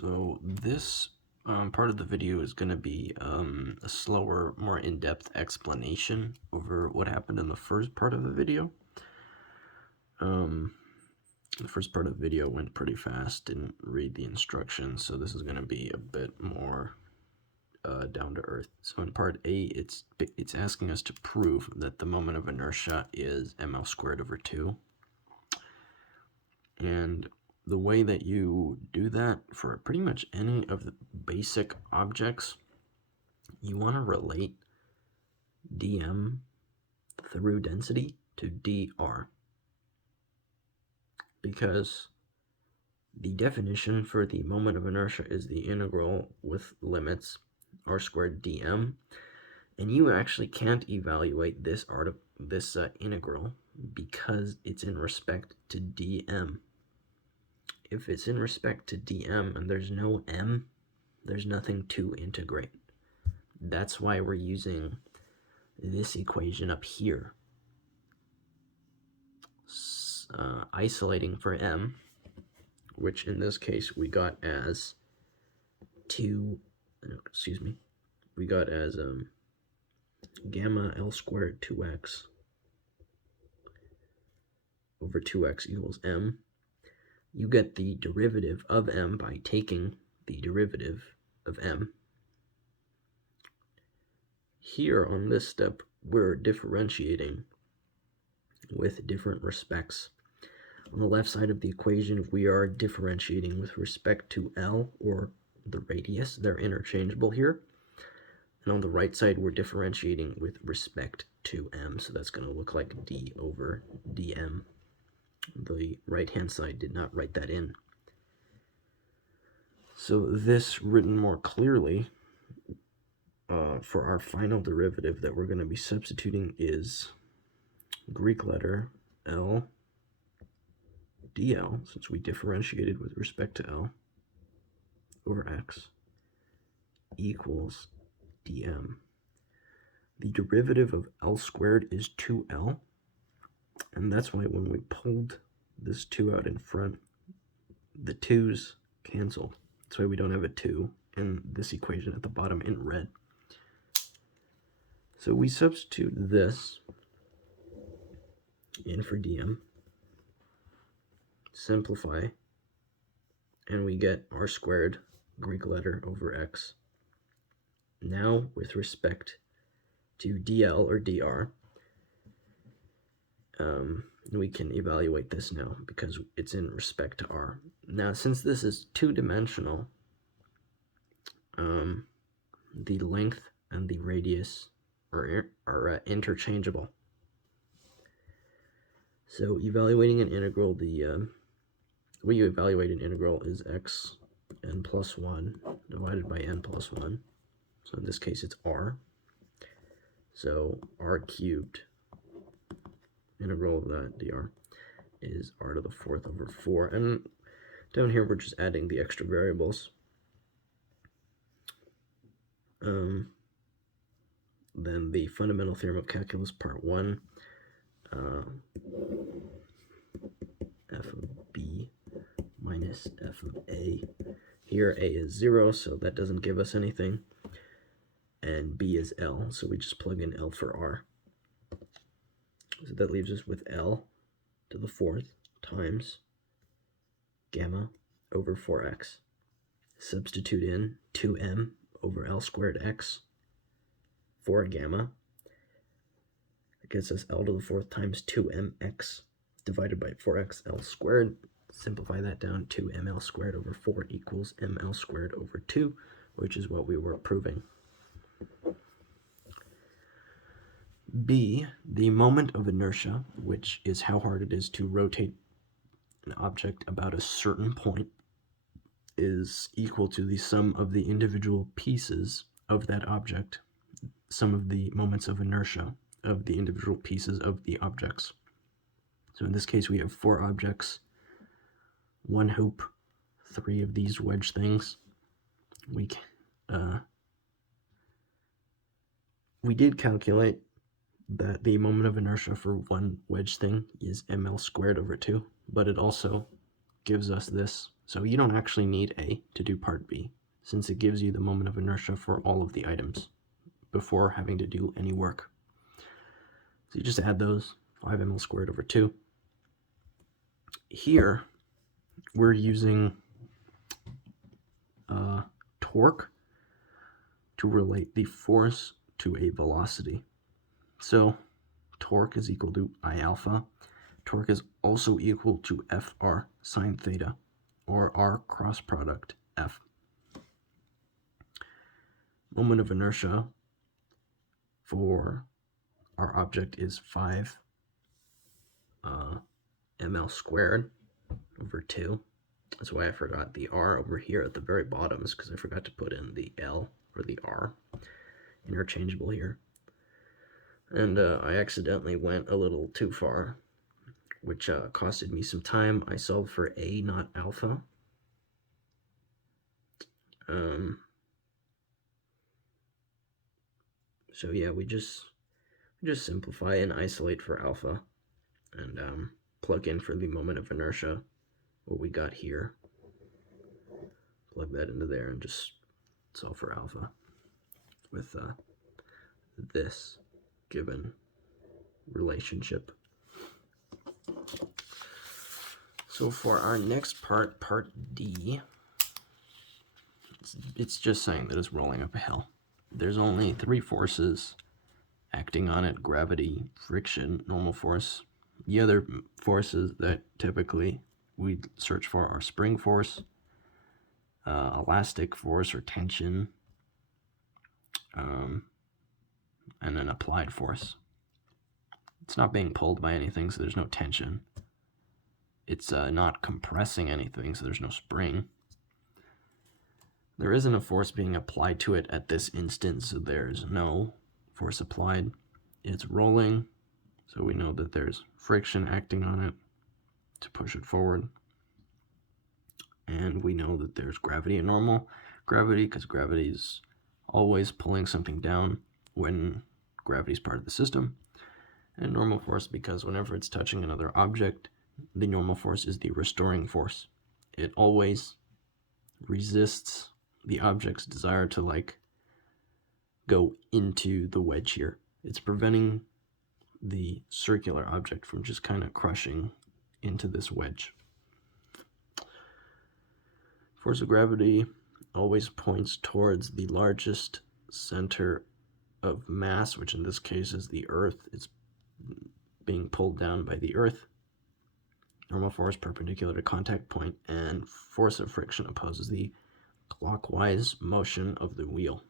So this part of the video is going to be a slower, more in-depth explanation over what happened in the first part of the video. The first part of the video went pretty fast, didn't read the instructions, so this is going to be a bit more down to earth. So in part A, it's asking us to prove that the moment of inertia is ml squared over 2. And the way that you do that for pretty much any of the basic objects, you want to relate dm through density to dr, because the definition for the moment of inertia is the integral with limits r squared dm, and you actually can't evaluate this integral because it's in respect to dm. If it's in respect to dm and there's no m, there's nothing to integrate. That's why we're using this equation up here. Isolating for m, which in this case we got as gamma L squared 2x over 2x equals m. You get the derivative of m by taking the derivative of m. Here on this step, we're differentiating with different respects. On the left side of the equation, we are differentiating with respect to L, or the radius. They're interchangeable here. And on the right side, we're differentiating with respect to m, so that's going to look like d over dm. The right-hand side did not write that in. So this, written more clearly, for our final derivative that we're going to be substituting, is Greek letter L dl, since we differentiated with respect to L, over x, equals dm. The derivative of L squared is 2L, and that's why when we pulled this 2 out in front, the 2's canceled. That's why we don't have a 2 in this equation at the bottom in red. So we substitute this in for dm, simplify, and we get r squared, Greek letter, over x. Now, with respect to dl or dr, we can evaluate this now because it's in respect to r. Now, since this is two-dimensional, the length and the radius are interchangeable. So evaluating an integral, the way you evaluate an integral is x n plus 1 divided by n plus 1. So in this case, it's r. So r cubed, integral of that dr, is r to the 4th over 4. And down here, we're just adding the extra variables. Then the fundamental theorem of calculus, part 1, f of b minus f of a. Here a is 0, so that doesn't give us anything. And b is L, so we just plug in L for r. So that leaves us with L to the 4th times gamma over 4x. Substitute in 2m over L squared x for gamma. That gets us L to the 4th times 2mx divided by 4x L squared. Simplify that down to ml squared over 4 equals ml squared over 2, which is what we were proving. B, the moment of inertia, which is how hard it is to rotate an object about a certain point, is equal to the sum of the individual pieces of that object, sum of the moments of inertia of the individual pieces of the objects. So in this case, we have 4 objects, 1 hoop, 3 of these wedge things. We did calculate that the moment of inertia for one wedge thing is ml squared over 2, but it also gives us this So you don't actually need A to do part B, since it gives you the moment of inertia for all of the items before having to do any work. So you just add those, 5 ml squared over 2. Here, we're using torque to relate the force to a velocity. So torque is equal to I alpha. Torque is also equal to Fr sine theta, or R cross product F. Moment of inertia for our object is 5 ml squared over 2. That's why I forgot the R over here at the very bottom, is because I forgot to put in the L or the R, interchangeable here. And I accidentally went a little too far, which costed me some time. I solved for A, not alpha. So yeah, we just simplify and isolate for alpha, and plug in for the moment of inertia what we got here. Plug that into there and just solve for alpha with this given relationship. So for our next part, part D, it's just saying that it's rolling up a hill. There's only 3 forces acting on it: gravity, friction, normal force. The other forces that typically we search for are spring force, elastic force or tension, and then applied force. It's not being pulled by anything, so there's no tension. It's not compressing anything, so there's no spring. There isn't a force being applied to it at this instant, so there's no force applied. It's rolling, so we know that there's friction acting on it to push it forward. And we know that there's gravity and normal gravity, because gravity is always pulling something down when gravity is part of the system. And normal force, because whenever it's touching another object, the normal force is the restoring force. It always resists the object's desire to go into the wedge here. It's preventing the circular object from just kind of crushing into this wedge. Force of gravity always points towards the largest center of mass, which in this case is the Earth. It's being pulled down by the Earth. Normal force perpendicular to contact point, and force of friction opposes the clockwise motion of the wheel.